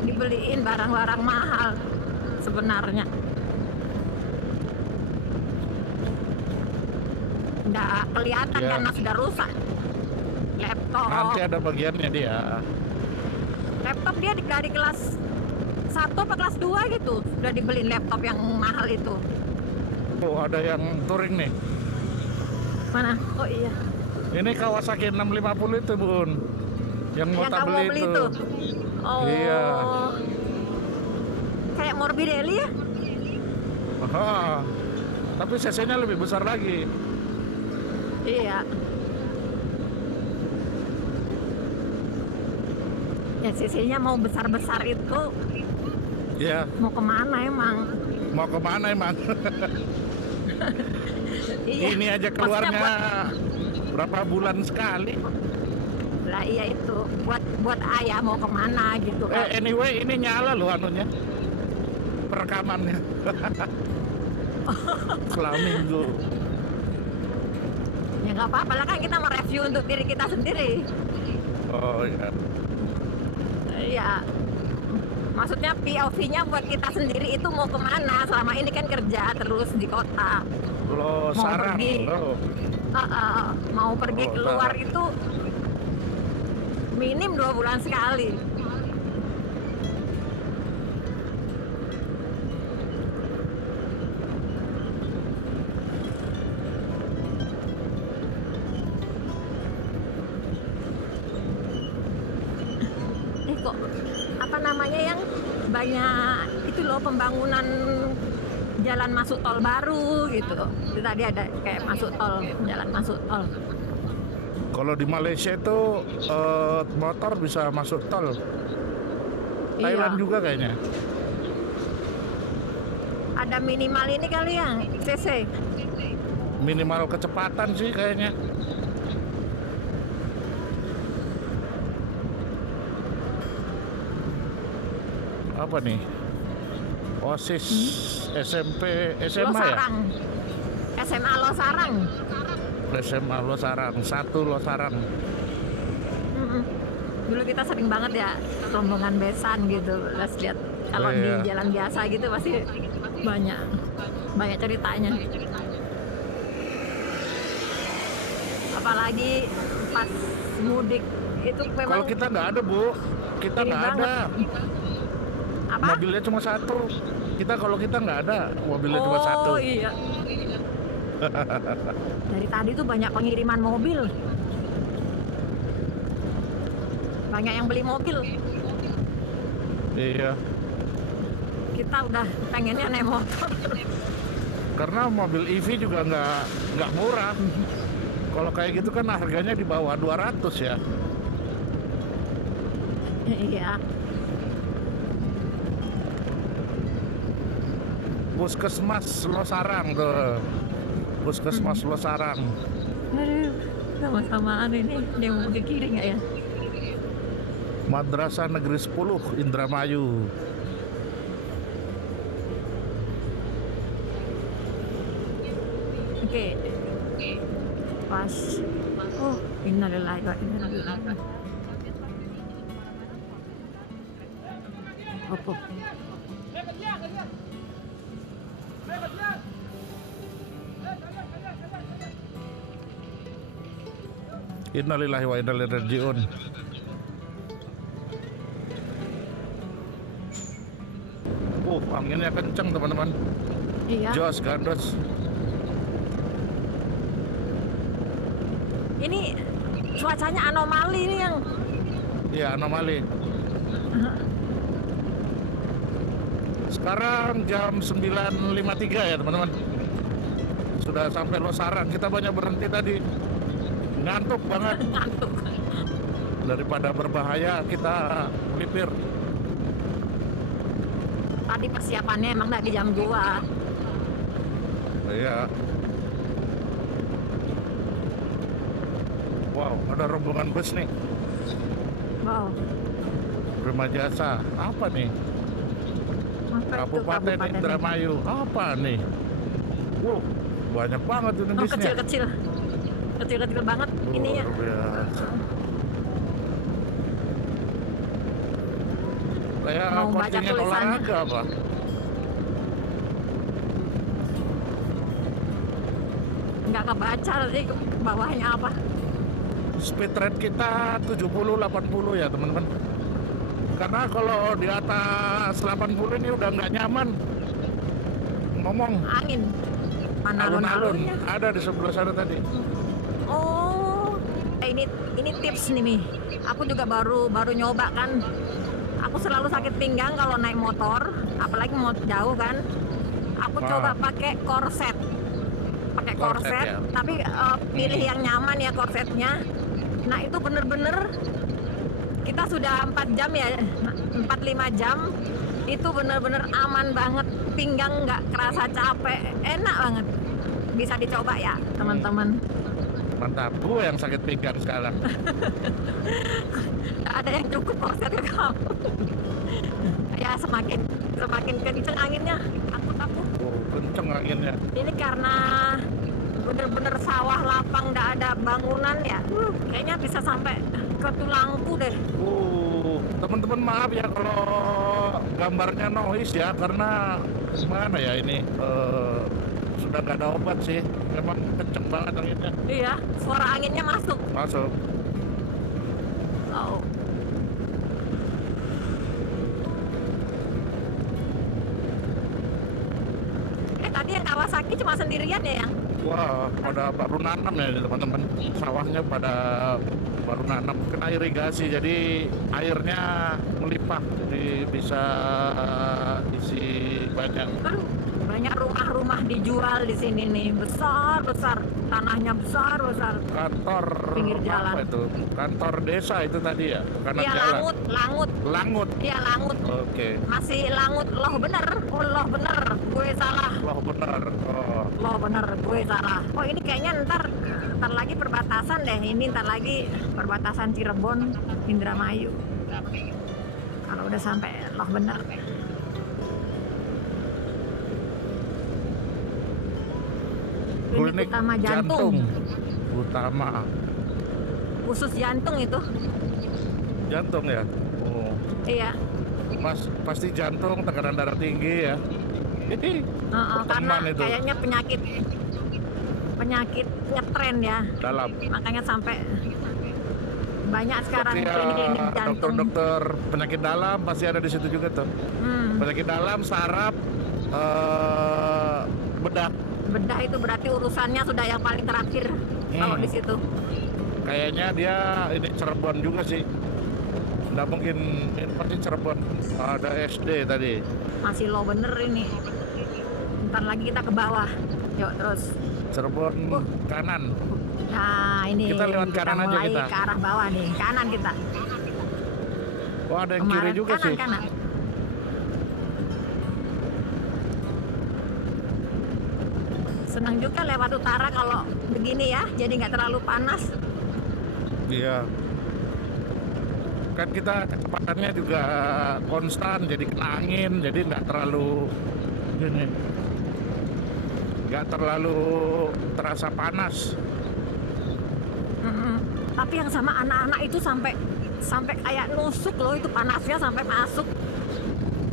dibeliin barang-barang mahal sebenarnya. Nggak kelihatan Ya. karena sudah rusak. Laptop. Nanti ada bagiannya dia. Laptop dia dari kelas 1 apa kelas 2 gitu sudah dibeliin laptop yang mahal itu. Oh, ada yang touring nih. Mana? Oh iya. Ini Kawasaki 650 itu, Bun. Yang mau Yang tak kamu beli beli itu. itu. Oh. Iya. Kayak Morbidelli ya? Aha. Tapi cc-nya lebih besar lagi. Iya. Ya cc-nya mau besar-besar itu Ya, mau kemana emang? mau kemana emang? Iya. Ini aja Maksudnya keluarnya buat, berapa bulan sekali. lah iya itu buat ayah mau kemana gitu kan. Anyway, ini nyala loh anunya. Perekamannya. Flamingo. Ya nggak apa-apa lah kan kita mereview untuk diri kita sendiri. Oh iya. Iya. Maksudnya POV-nya buat kita sendiri itu mau kemana? Selama ini kan kerja terus di kota. Lo Mau sarang pergi. lo. Mau pergi Oh, keluar sarang. itu minim 2 bulan sekali. Kok apa namanya yang banyak itu loh pembangunan jalan masuk tol baru gitu. Itu tadi ada kayak masuk tol, jalan masuk tol. Kalau di Malaysia itu motor bisa masuk tol. Thailand Iya. juga kayaknya. Ada minimal ini kali ya, CC. Minimal kecepatan sih kayaknya. Apa nih? OSIS SMP SMA ya? Losarang. SMA Losarang. SMA Losarang, 1 Losarang. Mm-mm. Dulu kita sering banget ya rombongan besan gitu. Let's lihat kalau Iya. di jalan biasa gitu pasti banyak ceritanya. Apalagi pas mudik itu memang Kalau kita nggak ada, Bu. Kita ini nggak banget. ada. Apa? Mobilnya cuma 1. Kalau kita nggak ada, mobilnya cuma 1. Oh iya. Dari tadi tuh banyak pengiriman mobil. Banyak yang beli mobil. Iya. Kita udah pengennya naik motor. Karena mobil EV juga nggak murah. Kalau kayak gitu kan harganya di bawah 200 ya. Iya. Puskesmas Losarang tuh. Puskesmas Losarang. Aduh, sama-samaan ini dia mau ke kiri nggak ya? Madrasah Negeri 10 Indramayu. Oke. Pas. Oh, innalillahi wa inna ilaihi raji'un. Opo. Innalillahi wa inna ilaihi raji'un. Anginnya kenceng teman-teman. Iya. Jos gandos. Ini cuacanya anomali nih yang Iya, anomali. Sekarang jam 9.53 ya teman-teman. Sudah sampai Losarang. Kita banyak berhenti tadi. Ngantuk banget. ngantuk. Daripada berbahaya kita melipir. Tadi persiapannya emang dari jam 2. Iya. Wow, ada rombongan bus nih. Wow. Prima Jasa. Apa nih? Apa itu Kabupaten Indramayu. Apa nih? Wow, banyak banget ini Oh, busnya. kecil-kecil. Kecil-kecil banget ininya. Luar biasa. Kayak Mau baca kontingen tulisannya. olahraga apa? Nggak kebaca sih ke bawahnya apa. Speed rate kita 70-80 ya teman-teman. Karena kalau di atas 80 ini udah nggak nyaman. Ngomong Angin. Mana alun-alun alun-alunnya? ada di sebelah sana tadi. Oh, ini tips nih Mi. Aku juga baru nyoba kan. Aku selalu sakit pinggang kalau naik motor, apalagi mau jauh kan. Aku Wah. coba pakai korset. Pakai Korset, korset, ya. tapi pilih yang nyaman ya korsetnya. Nah, itu bener-bener kita sudah 4 jam ya, 4-5 jam. Itu bener-bener aman banget, pinggang nggak kerasa capek, enak banget. bisa dicoba ya teman-teman. Mantap, gue yang sakit pinggang sekarang. Nggak ada yang cukup konsep ke kamu. Ya semakin kenceng anginnya, takut. Oh, kenceng anginnya. Ini karena bener-bener sawah lapang, nggak ada bangunan ya. Kayaknya bisa sampai ke tulangku deh. Teman-teman maaf ya kalau gambarnya noise ya, karena gimana ya ini sudah nggak ada obat sih, memang kenceng banget anginnya. Iya, suara anginnya masuk. Masuk. Oh. Tadi yang Kawasaki cuma sendirian ya yang? Wah, pada baru nanam ya ini, teman-teman. Sawahnya pada baru nanam, kena irigasi, jadi airnya melimpah, jadi bisa isi banyak. Aduh, banyak rumah-rumah dijual di sini nih, besar, tanahnya besar. Kantor Pinggir jalan. apa itu? Kantor desa itu tadi ya, kanan Iya, jalan. Langut. Langut. Iya, Langut. Oke. Masih Langut, loh bener. Oh, loh bener, gue salah. Wah benar. Oh. Loh bener, gue salah. Oh, ini kayaknya ntar lagi perbatasan deh. Ini ntar lagi perbatasan Cirebon, Indramayu. Kalau udah sampai loh bener. Ini Klinik utama jantung. Utama Khusus jantung itu. jantung ya. Oh. Iya. Pasti jantung, tekanan darah tinggi ya. Ini Karena itu kayaknya penyakitnya tren ya. dalam. Makanya sampai banyak sekarang Seperti klinik-klinik jantung. dokter penyakit dalam pasti ada di situ juga tuh. Penyakit dalam, saraf, bedah. Bedah itu berarti urusannya sudah yang paling terakhir kalau di situ. Kayaknya dia ini Cirebon juga sih. Nggak mungkin ini pasti Cirebon. Ada SD tadi. Masih low bener ini. Ntar lagi kita ke bawah. Yuk terus. Cirebon kanan. Nah ini Kita lewat kanan aja mulai kita. ke arah bawah nih, kanan kita. Oh ada yang kiri juga sih. Kanan. Senang juga lewat utara kalau begini ya, jadi nggak terlalu panas. Iya. Kan kita kecepatannya juga konstan, jadi kena angin, jadi nggak terlalu gini, nggak terlalu terasa panas. Tapi yang sama anak-anak itu sampai kayak nusuk loh, itu panasnya sampai masuk.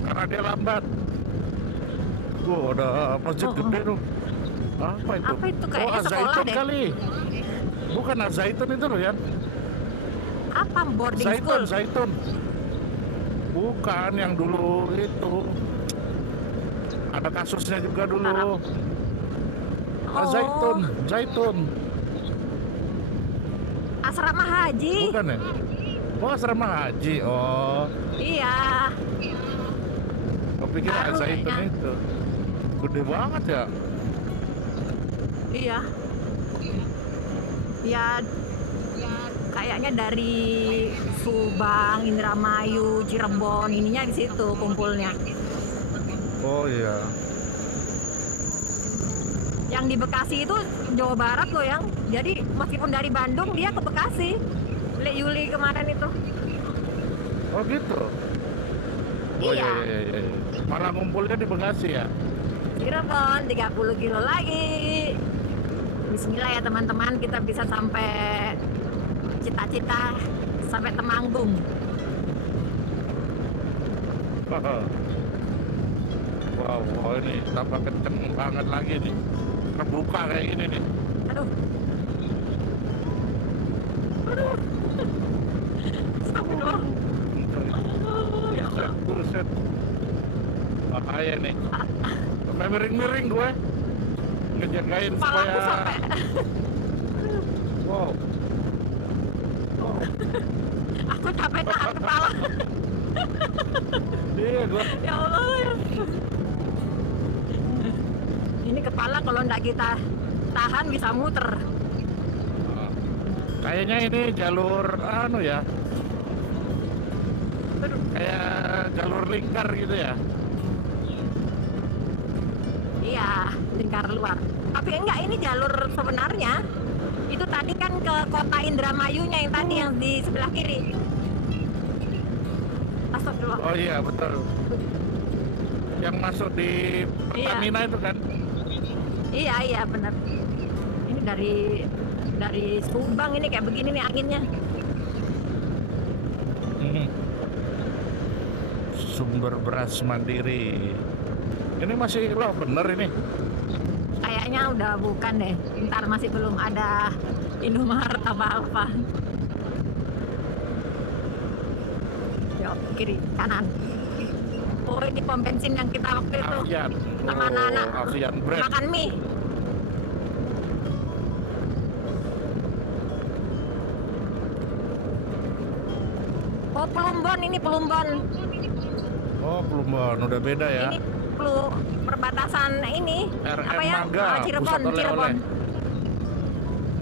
Karena dia lambat. Ada masjid gede tuh. Apa itu? Apa itu? Kayaknya sekolah Zaitun deh. kali. Bukan Zaitun itu loh ya. Apa boarding school? Zaitun. Bukan yang dulu itu. Ada kasusnya juga dulu. Oh. Zaitun. Asrama haji. Bukan ya? Oh asrama haji. Oh. Iya. Aku pikir Baru Zaitun kayaknya. itu. Gede banget ya. Iya. Ya kayaknya dari Subang, Indramayu, Cirebon, ininya di situ kumpulnya. Oh iya. Yang di Bekasi itu Jawa Barat loh yang. Jadi meskipun dari Bandung dia ke Bekasi. Yuli kemarin itu. Oh gitu. Oh Iya. iya. Malah ngumpulnya di Bekasi ya. Cirebon 30 kilo lagi. Bismillah ya teman-teman, kita bisa sampai cita-cita, sampai Temanggung. Wow, ini tambah kenceng banget lagi nih. Terbuka kayak gini nih. Aduh. Astagfirullah. Ya Allah. Buset. Bahaya nih. Sampai miring-miring gue. Ngejagain Kepalaku supaya. sampai. Wow. Aku capek tahan kepala. Iya gue. Ya Allah. Ini kepala kalau nggak kita tahan bisa muter. Kayaknya ini jalur ya. Kayak jalur lingkar gitu ya. Iya. lingkar luar. Tapi enggak, ini jalur sebenarnya. Itu tadi kan ke kota Indramayunya yang tadi yang di sebelah kiri. Astagfirullah. Oh iya betul. Yang masuk di Pertamina itu kan? Iya benar. Ini dari Subang ini kayak begini nih anginnya. Sumber beras mandiri. Ini masih loh bener ini. Kayaknya udah bukan deh. Ntar masih belum ada Indomaret apa-apa. Yuk, kiri, kanan. Oh, ini pom bensin yang kita waktu itu Avian. sama anak-anak Avian brand. makan mie. Oh, Plumbon, ini Plumbon. Oh, Plumbon udah beda ya. Ini perbatasan ini RM apa ya? Mangga, Cirebon, pusat oleh-oleh. Cirebon.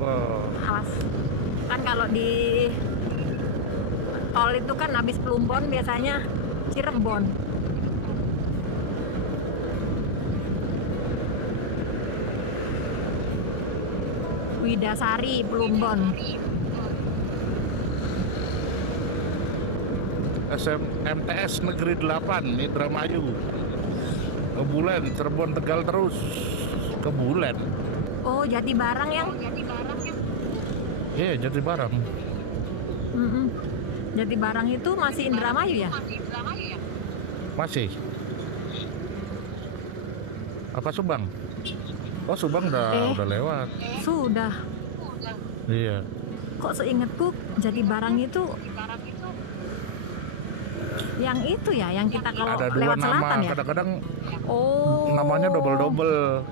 Oh, Awas. Kan kalau di tol itu kan habis Plumbon biasanya Cirebon. Widasari, Plumbon. MTS Negeri 8 Indramayu. Ke Bulen, Cirebon, Tegal terus ke Bulen. Oh, Jatibarang yang? Iya, Jatibarang. Jatibarang itu masih Indramayu ya? Masih. Apa Subang? Oh, Subang udah lewat. Sudah. Iya. Kok seingatku Jatibarang itu yang itu ya, yang kita kalau Ada dua lewat nama, selatan ya? kadang-kadang Oh. namanya double-double.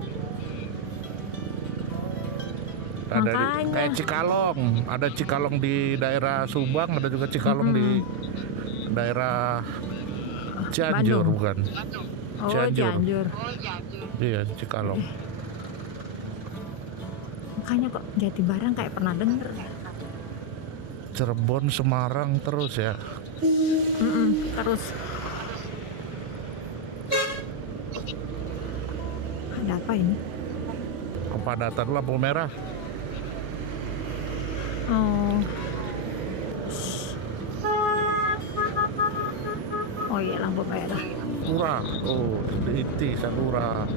Ada Makanya. kayak Cikalong, ada Cikalong di daerah Subang, ada juga Cikalong di daerah Cianjur, Bandung. bukan? Oh, Cianjur. Cianjur. Iya, Cikalong. Makanya kok Jatibarang kayak pernah denger. Cirebon, Semarang terus ya. Terus ada apa ini? Kepadatan lampu merah. Oh. Oh iya, lampu merah. Sakura. Oh, itu Sakura.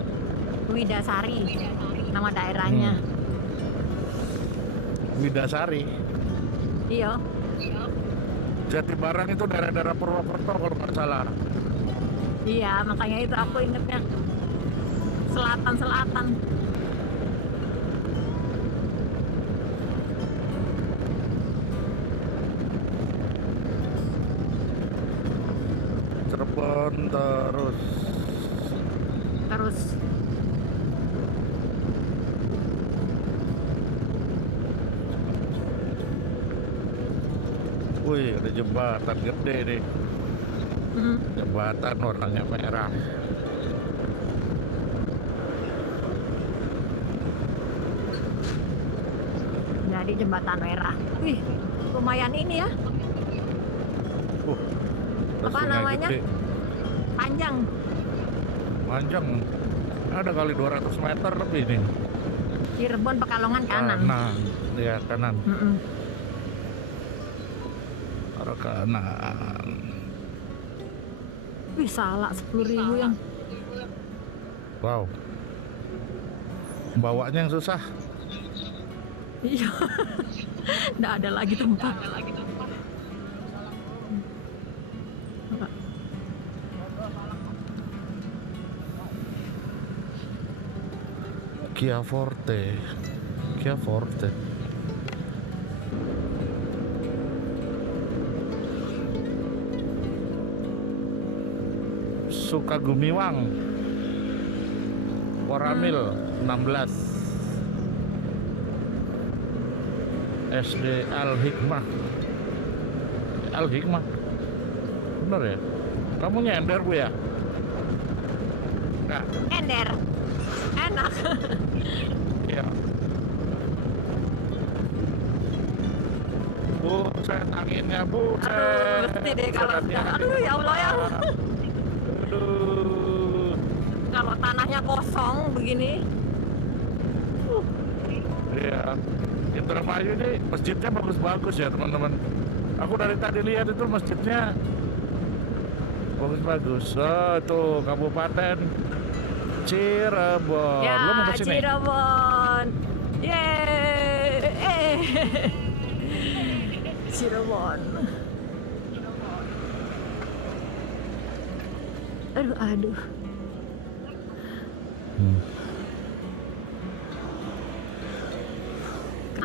Widasari nama daerahnya. Widasari. Iya. Jatibarang itu daerah-daerah Purwokerto kalau nggak salah. Iya, makanya itu aku ingetnya selatan-selatan. Cirebon terus. Terus Wih, ada jembatan gede nih. Jembatan warnanya merah. jadi jembatan merah. Wih, lumayan ini ya, apa sungai namanya? gede. Panjang. Panjang. Ada kali 200 meter lebih nih. Cirebon Pekalongan kanan. Kanan. Ya, kanan. Mm-mm. Arah kanan. Wih, salah 10.000 yang. Wow. Bawanya yang susah. Iya. Nggak ada lagi tempat. Kia Forte. Kia Forte. Sukagumiwang. Koramil 16. SD Al Hikmah. Al Hikmah. Bener ya? Kamu nyender, Bu ya? Enggak. Ender. Enak. Iya. Buset anginnya, buset. Aduh, mesti deh kalau Hati-hati. aduh ya Allah ya. Aduh. Kalau tanahnya tempatnya kosong begini. Iya. Indramayu ini masjidnya bagus-bagus ya teman-teman. Aku dari tadi lihat itu masjidnya bagus-bagus. Oh, itu Kabupaten Cirebon. Ya, Lu mau ke sini? Cirebon. Yeay. Cirebon. Aduh.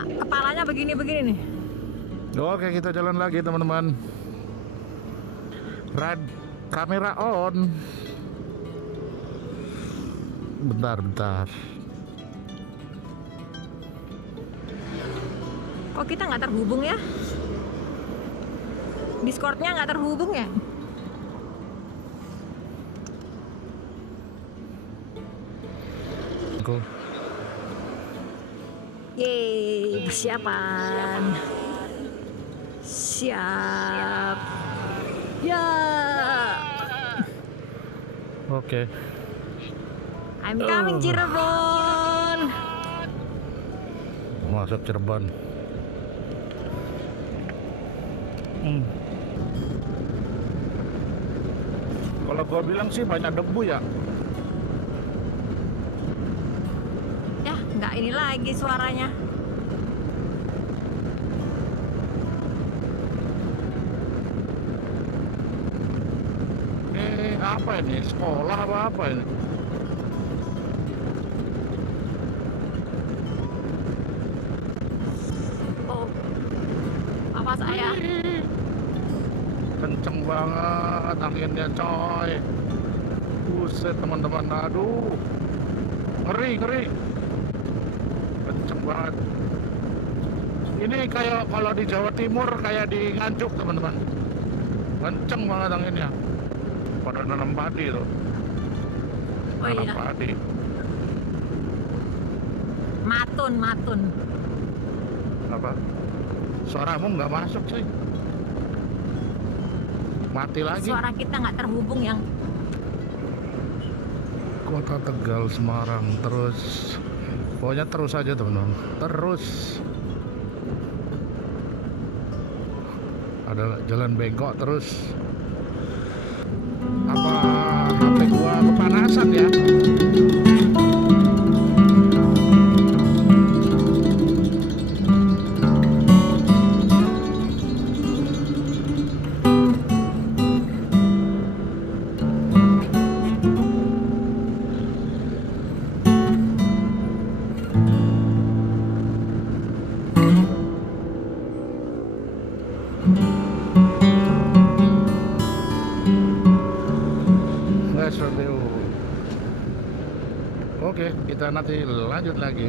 Kepalanya begini-begini nih. Oke, kita jalan lagi teman-teman. Kamera on. Bentar. Kok kita nggak terhubung ya? Discordnya nggak terhubung ya? Cool. Yeay, persiapan. Siap. Ya. Oke. I'm coming Cirebon. Masuk Cirebon. Kalau gua bilang sih banyak debu ya. Ya, nggak ini lagi suaranya. Apa ini? Sekolah apa ini? Oh, apa saya? Kenceng banget anginnya coy. Buset teman-teman, aduh. Ngeri. Kenceng banget. Ini kayak kalau di Jawa Timur kayak di Nganjuk teman-teman. Kenceng banget anginnya. Pada nanam padi tuh. Oh Nanam iya, padi. matun. Apa? Suaramu nggak masuk sih. Mati lagi. Suara kita nggak terhubung yang. Kota Tegal, Semarang, terus pokoknya terus aja teman-teman, terus ada jalan bengkok terus. Apa HP gua kepanasan ya? Oke, kita nanti lanjut lagi.